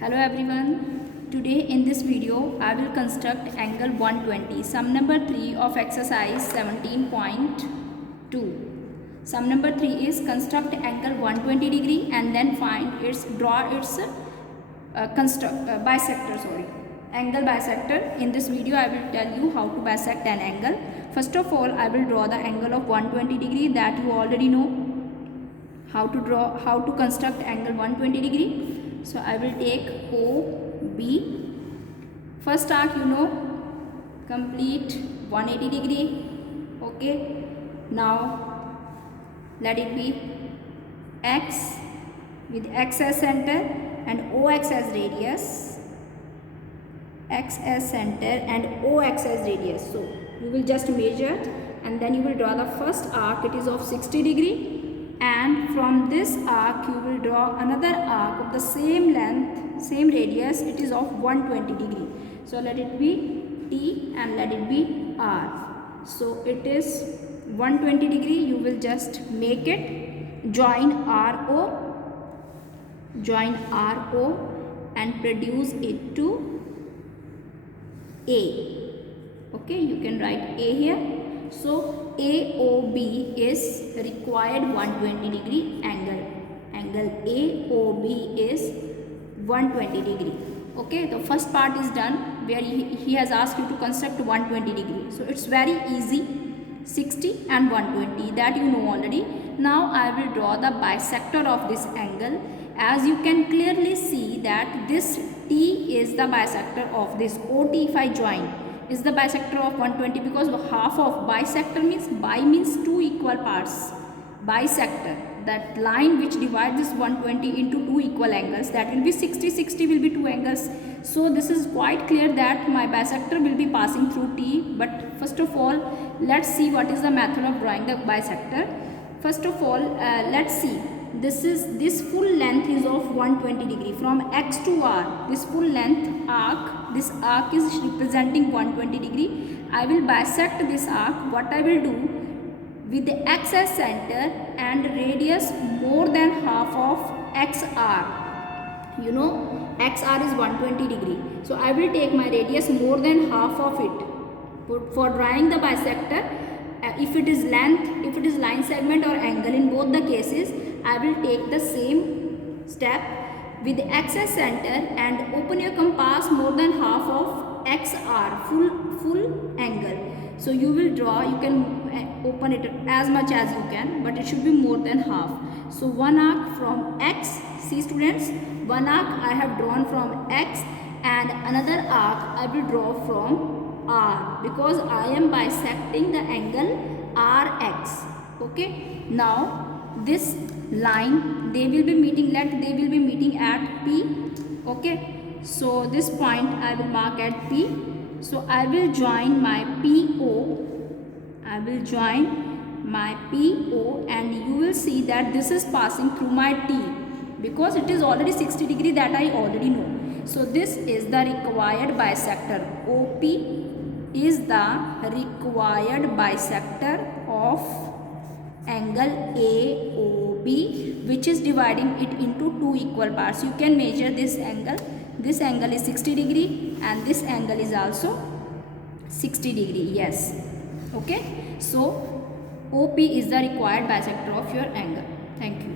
Hello everyone. Today in this video I will construct angle 120. Sum number 3 of exercise 17.2. Sum number 3 is construct angle 120 degree and then find its angle bisector. In this video I will tell you how to bisect an angle. First of all I will draw the angle of 120 degree that you already know how to construct angle 120 degree. So I will take OB. First arc complete 180 degree. Okay. Now let it be X with X as center and OX as radius. X as center and OX as radius. So you will just measure and then you will draw the first arc. It is of 60 degree. And from this arc you will draw another arc of the same length, same radius. It is of 120 degree. So let it be T and let it be R. So it is 120 degree. You will just make it, join RO and produce it to A. Okay, you can write A here. So AOB is required 120 degree angle. Angle AOB is 120 degree. Okay, the first part is done where he has asked you to construct 120 degree. So it's very easy. 60 and 120 that you know already. Now I will draw the bisector of this angle. As you can clearly see that this T is the bisector of this OT. If I join is the bisector of 120 because half of bisector means two equal parts. Bisector, that line which divides this 120 into two equal angles, that will be 60. 60 will be two angles. So this is quite clear that my bisector will be passing through T. But first of all, let's see what is the method of drawing the bisector. First of all, let's see. This full length is of 120 degree from X to R. This full length arc, this arc is representing 120 degree. I will bisect this arc. What I will do, with the X as center and radius more than half of XR. You know XR is 120 degree. So I will take my radius more than half of it. For drawing the bisector, if it is length, if it is line segment or angle, in both the cases I will take the same step with the X as center and open your compass more than half of XR, full angle. So you will draw, you can open it as much as you can, but it should be more than half. So one arc from X, see students, one arc I have drawn from X and another arc I will draw from R because I am bisecting the angle RX. Okay, now this line they will be meeting at P. Okay, so this point I will mark at P. So I will join my PO. And you will see that this is passing through my T because it is already 60 degree, that I already know. So this is the required bisector. OP is the required bisector of angle AOB, which is dividing it into two equal parts. You can measure this angle. This angle is 60 degree and this angle is also 60 degree. Yes. Okay. So OP is the required bisector of your angle. Thank you.